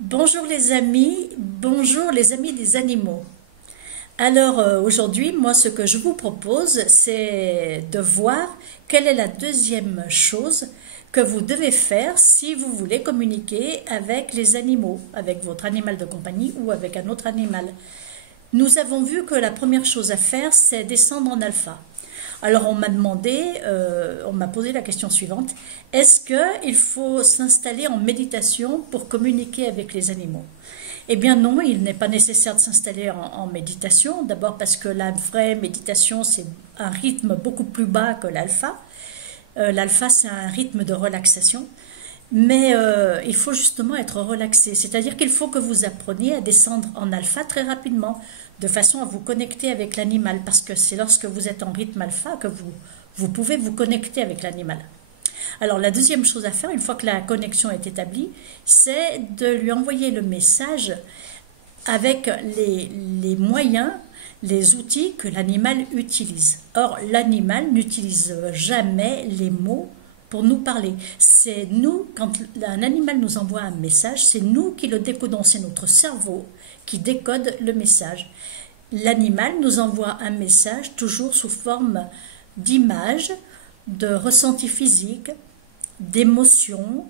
Bonjour les amis, bonjour les amis des animaux. Alors aujourd'hui, moi ce que je vous propose, c'est de voir quelle est la deuxième chose que vous devez faire si vous voulez communiquer avec les animaux, avec votre animal de compagnie ou avec un autre animal. Nous avons vu que la première chose à faire, c'est descendre en alpha. Alors on m'a demandé, on m'a posé la question suivante, est-ce qu'il faut s'installer en méditation pour communiquer avec les animaux? Eh bien non, il n'est pas nécessaire de s'installer en méditation, d'abord parce que la vraie méditation c'est un rythme beaucoup plus bas que l'alpha. L'alpha c'est un rythme de relaxation. Mais il faut justement être relaxé, c'est-à-dire qu'il faut que vous appreniez à descendre en alpha très rapidement, de façon à vous connecter avec l'animal, parce que c'est lorsque vous êtes en rythme alpha que vous pouvez vous connecter avec l'animal. Alors la deuxième chose à faire, une fois que la connexion est établie, c'est de lui envoyer le message avec les moyens, les outils que l'animal utilise. Or, l'animal n'utilise jamais les mots pour nous parler. C'est nous, quand un animal nous envoie un message, c'est nous qui le décodons, c'est notre cerveau qui décode le message. L'animal nous envoie un message toujours sous forme d'image, de ressenti physique, d'émotion,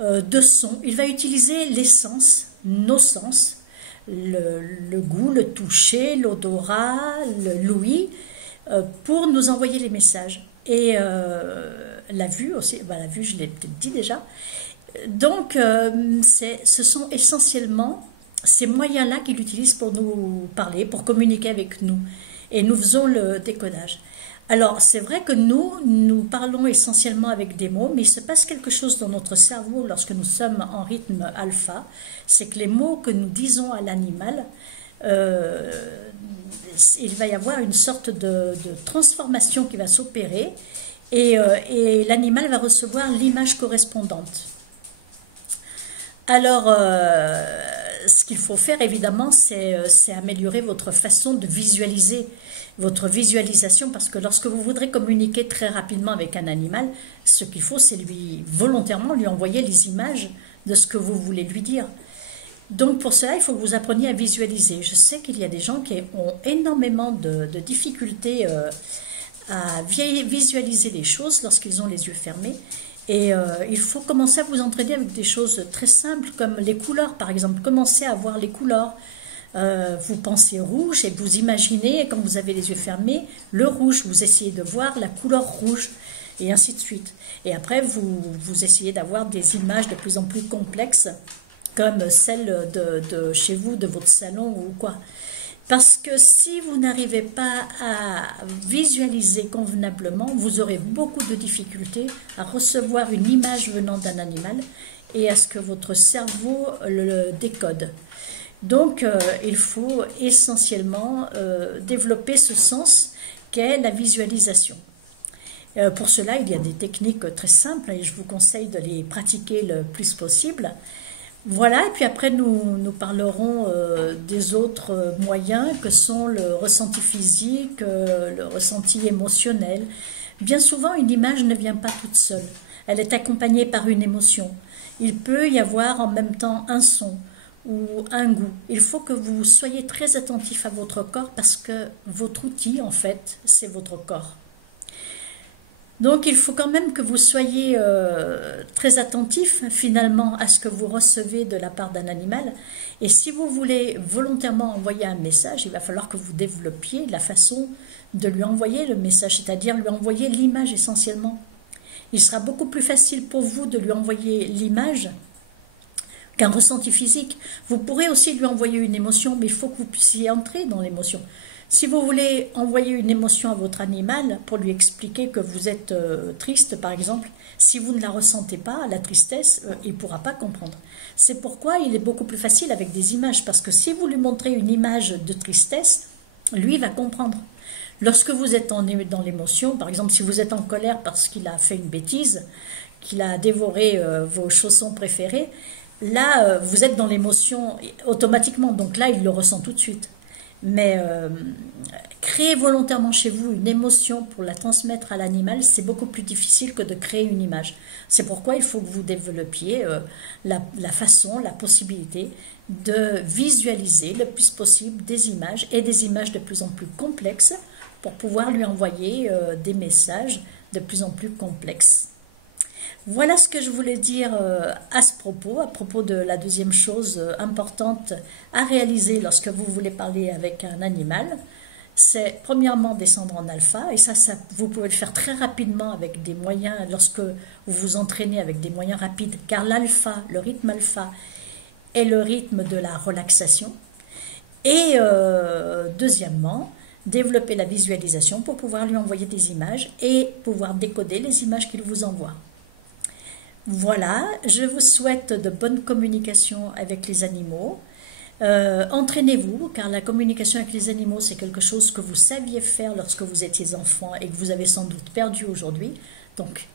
de son. Il va utiliser les sens, nos sens, le goût, le toucher, l'odorat, l'ouïe, pour nous envoyer les messages. Et la vue aussi, la vue je l'ai peut-être dit déjà. Donc ce sont essentiellement ces moyens-là qu'il utilise pour nous parler, pour communiquer avec nous. Et nous faisons le décodage. Alors c'est vrai que nous parlons essentiellement avec des mots, mais il se passe quelque chose dans notre cerveau lorsque nous sommes en rythme alpha, c'est que les mots que nous disons à l'animal, il va y avoir une sorte de transformation qui va s'opérer et l'animal va recevoir l'image correspondante. Alors, ce qu'il faut faire évidemment, c'est améliorer votre façon de visualiser, votre visualisation, parce que lorsque vous voudrez communiquer très rapidement avec un animal, ce qu'il faut, c'est volontairement lui envoyer les images de ce que vous voulez lui dire. Donc pour cela, il faut que vous appreniez à visualiser. Je sais qu'il y a des gens qui ont énormément de difficultés à visualiser les choses lorsqu'ils ont les yeux fermés. Et il faut commencer à vous entraîner avec des choses très simples comme les couleurs par exemple. Commencez à voir les couleurs. Vous pensez rouge et vous imaginez, quand vous avez les yeux fermés, le rouge. Vous essayez de voir la couleur rouge et ainsi de suite. Et après, vous essayez d'avoir des images de plus en plus complexes comme celle de chez vous, de votre salon ou quoi. Parce que si vous n'arrivez pas à visualiser convenablement, vous aurez beaucoup de difficultés à recevoir une image venant d'un animal et à ce que votre cerveau le décode. Donc, il faut essentiellement développer ce sens qu'est la visualisation. Pour cela, il y a des techniques très simples et je vous conseille de les pratiquer le plus possible. Voilà, et puis après nous parlerons des autres moyens que sont le ressenti physique, le ressenti émotionnel. Bien souvent, une image ne vient pas toute seule, elle est accompagnée par une émotion. Il peut y avoir en même temps un son ou un goût. Il faut que vous soyez très attentif à votre corps parce que votre outil, en fait, c'est votre corps. Donc il faut quand même que vous soyez très attentif finalement à ce que vous recevez de la part d'un animal. Et si vous voulez volontairement envoyer un message, il va falloir que vous développiez la façon de lui envoyer le message, c'est-à-dire lui envoyer l'image essentiellement. Il sera beaucoup plus facile pour vous de lui envoyer l'image qu'un ressenti physique. Vous pourrez aussi lui envoyer une émotion, mais il faut que vous puissiez entrer dans l'émotion. Si vous voulez envoyer une émotion à votre animal pour lui expliquer que vous êtes triste, par exemple, si vous ne la ressentez pas, la tristesse, il ne pourra pas comprendre. C'est pourquoi il est beaucoup plus facile avec des images, parce que si vous lui montrez une image de tristesse, lui va comprendre. Lorsque vous êtes dans l'émotion, par exemple, si vous êtes en colère parce qu'il a fait une bêtise, qu'il a dévoré vos chaussons préférés, là, vous êtes dans l'émotion automatiquement, donc là, il le ressent tout de suite. Mais créer volontairement chez vous une émotion pour la transmettre à l'animal, c'est beaucoup plus difficile que de créer une image. C'est pourquoi il faut que vous développiez la façon, la possibilité de visualiser le plus possible des images et des images de plus en plus complexes pour pouvoir lui envoyer des messages de plus en plus complexes. Voilà ce que je voulais dire à propos de la deuxième chose importante à réaliser lorsque vous voulez parler avec un animal. C'est premièrement descendre en alpha, et ça vous pouvez le faire très rapidement avec des moyens, lorsque vous vous entraînez avec des moyens rapides, car l'alpha, le rythme alpha, est le rythme de la relaxation. Et deuxièmement, développer la visualisation pour pouvoir lui envoyer des images et pouvoir décoder les images qu'il vous envoie. Voilà, je vous souhaite de bonnes communications avec les animaux. Entraînez-vous, car la communication avec les animaux, c'est quelque chose que vous saviez faire lorsque vous étiez enfant et que vous avez sans doute perdu aujourd'hui. Donc,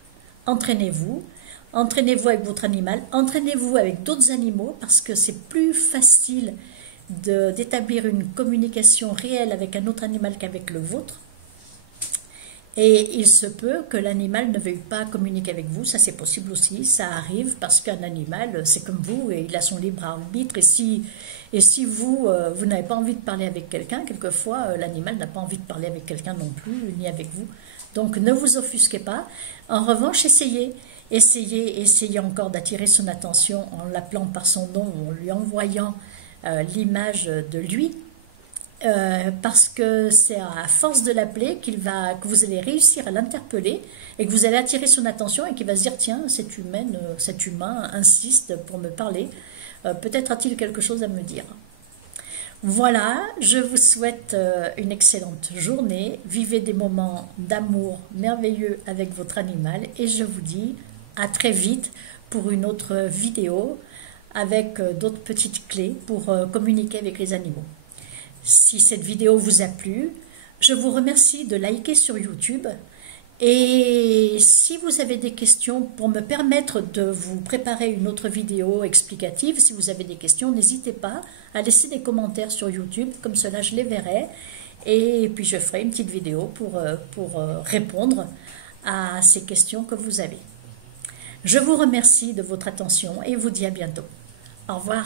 entraînez-vous. Entraînez-vous avec votre animal. Entraînez-vous avec d'autres animaux, parce que c'est plus facile d'établir une communication réelle avec un autre animal qu'avec le vôtre. Et il se peut que l'animal ne veuille pas communiquer avec vous, ça c'est possible aussi, ça arrive parce qu'un animal c'est comme vous et il a son libre arbitre, et si vous n'avez pas envie de parler avec quelqu'un, quelquefois l'animal n'a pas envie de parler avec quelqu'un non plus, ni avec vous. Donc ne vous offusquez pas, en revanche essayez encore d'attirer son attention en l'appelant par son nom, en lui envoyant l'image de lui. Parce que c'est à force de l'appeler que vous allez réussir à l'interpeller et que vous allez attirer son attention et qu'il va se dire tiens, cet humain insiste pour me parler, peut-être a-t-il quelque chose à me dire. Voilà, je vous souhaite une excellente journée, vivez des moments d'amour merveilleux avec votre animal et je vous dis à très vite pour une autre vidéo avec d'autres petites clés pour communiquer avec les animaux. Si cette vidéo vous a plu, je vous remercie de liker sur YouTube, et si vous avez des questions pour me permettre de vous préparer une autre vidéo explicative, si vous avez des questions, n'hésitez pas à laisser des commentaires sur YouTube, comme cela je les verrai, et puis je ferai une petite vidéo pour répondre à ces questions que vous avez. Je vous remercie de votre attention et vous dis à bientôt. Au revoir.